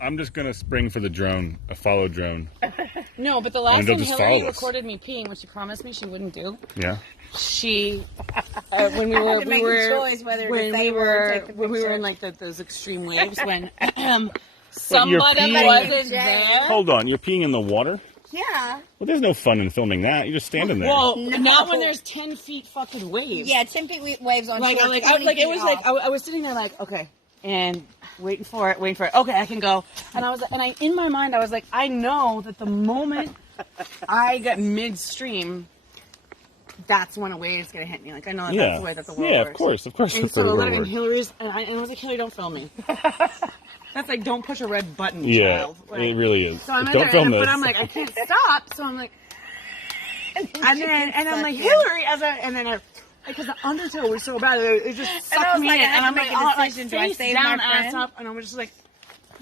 I'm just gonna spring for the drone, a follow drone. No, but the last time Hillary recorded me peeing, which she promised me she wouldn't do. Yeah. She when we were in like those extreme waves when somebody wasn't there. Hold on, you're peeing in the water? Yeah. Well, there's no fun in filming that. You're just standing there. Well, not when there's 10 feet fucking waves. Yeah, 10 feet waves on shore. I was sitting there like, okay, and waiting for it. Okay, I can go. And in my mind, I was like, I know that the moment I get midstream, that's when a wave's gonna hit me. Like I know that's the way that the world works. Of course. And so Hillary's, and I was like, Hillary, don't film me. That's like, don't push a red button, child. Like, it really is. So I'm don't film this. But I'm like, I can't stop. So I'm like, and I'm like, Hillary, because the undertow was so bad, it just sucked me in. And I'm like, face down, ass up, and I was just like,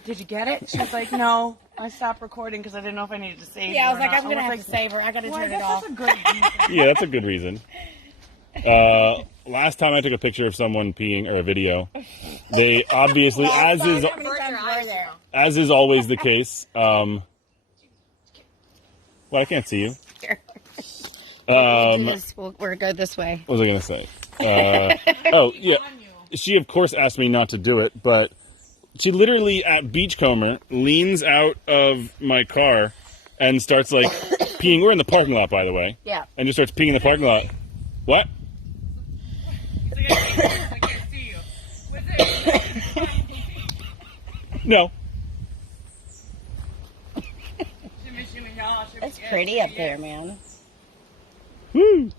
did you get it? She was like, no. I stopped recording because I didn't know if I needed to save her. Yeah, I was like, I'm gonna have to save her. I gotta turn it off. That's a good reason. Yeah, that's a good reason. Last time I took a picture of someone peeing, or a video, they obviously, as is always the case, well, I can't see you. We're good this way. What was I going to say? Oh, yeah. She, of course, asked me not to do it, but she literally, at Beachcomber, leans out of my car and starts, like, peeing. We're in the parking lot, by the way. Yeah. And just starts peeing in the parking lot. What? I can't see you. No. It's pretty up there, man. Woo.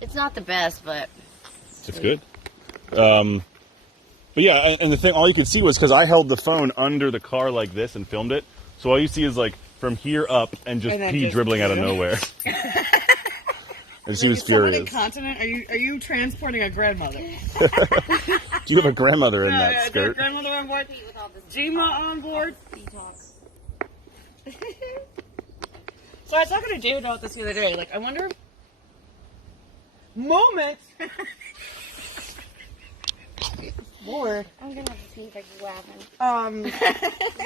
It's not the best, but It's good. But yeah, and the thing, all you could see was because I held the phone under the car like this and filmed it. So all you see is like from here up and just pee dribbling out of nowhere. And she was furious. Incontinent? Are you transporting a grandmother? Do you have a grandmother in that skirt? Grandmother on board. Gma on board. So I was talking to David about this the other day. Like, I wonder moments. Lord, I'm gonna have to sneeze like laughing.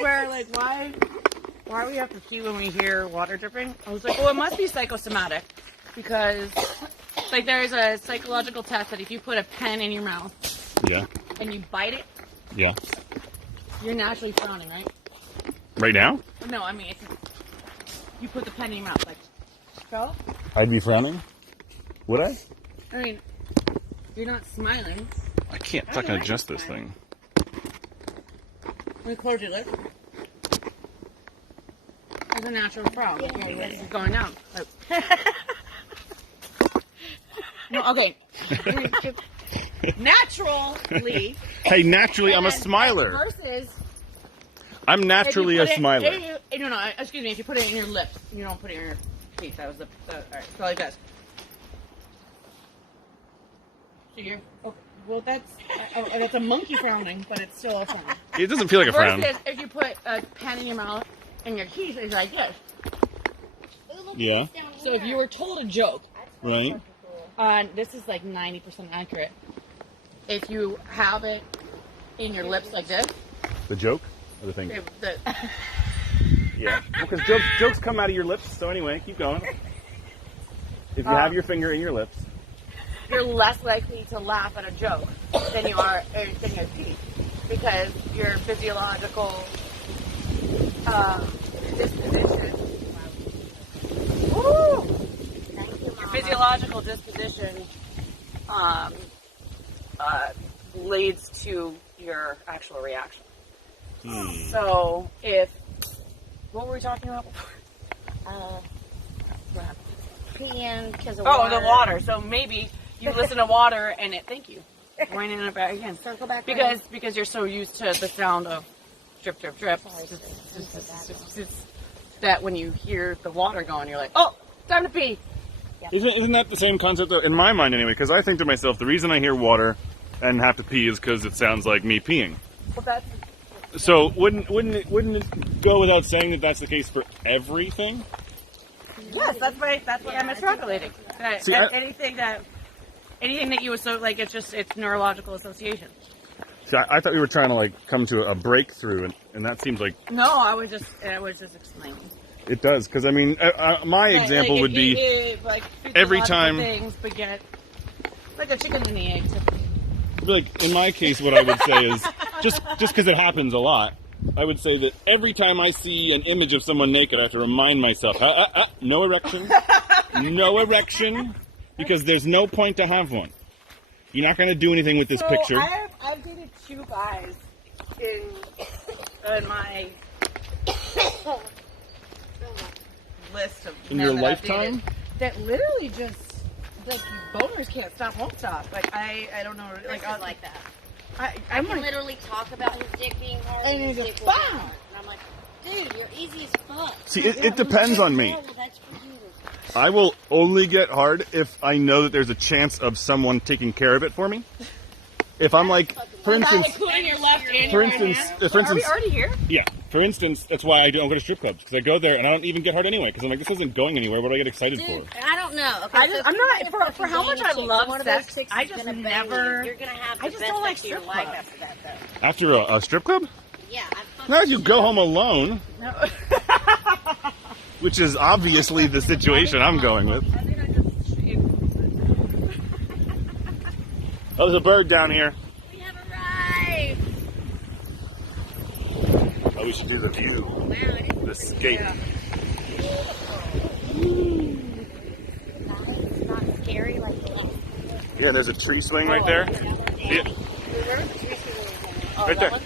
Where like why do we have to pee when we hear water dripping? I was like, well, it must be psychosomatic because like there's a psychological test that if you put a pen in your mouth, and you bite it, you're naturally frowning, right? Right now? No, I mean if you put the pen in your mouth, like go. I'd be frowning. Would I? I mean, you're not smiling. I can't fucking adjust this thing. Let me close your lips. It's a natural frown. It's going down. No, okay. Naturally. Hey, naturally, I'm a smiler. Versus. I'm naturally a smiler. No, excuse me. If you put it in your lips, you don't put it in your teeth. That was the all right. So like this. So you're. Okay. Well, that's a monkey frowning, but it's still a frown. It doesn't feel like a frown. Versus if you put a pen in your mouth and your teeth is like this. Yeah. So if you were told a joke, right? This is like 90% accurate. If you have it in your lips like this. The joke or the thing? Yeah. Because jokes come out of your lips. So anyway, keep going. If you have your finger in your lips. You're less likely to laugh at a joke than you are than your teeth, because your physiological disposition. Your physiological disposition leads to your actual reaction. So what were we talking about before? Peeing because of water. Oh, the water. So maybe you listen to water and it. Thank you. Winding it back again. Circle back. Because you're so used to the sound of drip, drip, drip. That when you hear the water going, you're like, oh, time to pee. Yeah. Isn't that the same concept, though? In my mind, anyway? Because I think to myself, the reason I hear water and have to pee is because it sounds like me peeing. Well, so wouldn't it go without saying that that's the case for everything? Yes, that's what I'm extrapolating. Anything that you associate, like it's neurological association. See, I thought we were trying to like come to a breakthrough, and that seems like No, I was just explaining. it does. Because I mean, my example would be like every time. Things, but get like a chicken and the eggs. Like in my case, what I would say is just because it happens a lot. I would say that every time I see an image of someone naked, I have to remind myself, no erection, no erection, because there's no point to have one. You're not going to do anything with this picture. I've dated 2 guys in my list of In men your that I've lifetime? dated that literally just like boners can't stop, won't stop. Like I don't know. Like, Like like that. I I I'm can like, literally talk about his dick being hard And and his you dick go, being "Bam!" hard. And I'm like, dude, you're easy as fuck. See, it depends on me. Oh, well, that's for you. I will only get hard if I know that there's a chance of someone taking care of it for me. If I'm like, for instance, including your left and for your right instance, hand. for Are we instance, already here? yeah. For instance, that's why I don't go to strip clubs, because I go there and I don't even get hard anyway. Because I'm like, this isn't going anywhere. What do I get excited Dude, for? I don't know. Okay, I'm if not you're gonna for how fucking much I bang a chick, love one of those sex. chicks I is just gonna bang never. you. You're gonna have I the just best don't like sex of your strip life clubs. after that, though. After a strip club? Yeah, I fucking No, you go home alone, No. which is obviously the situation I'm going with. I think I just shaved. Oh, there's a bird down here. We have arrived. Oh, we should do the view, Wow, it is the scape. Yeah. It's not scary like the Yeah, there's a tree swing right there. Yeah, Where was the tree swing? Oh, right that there. one?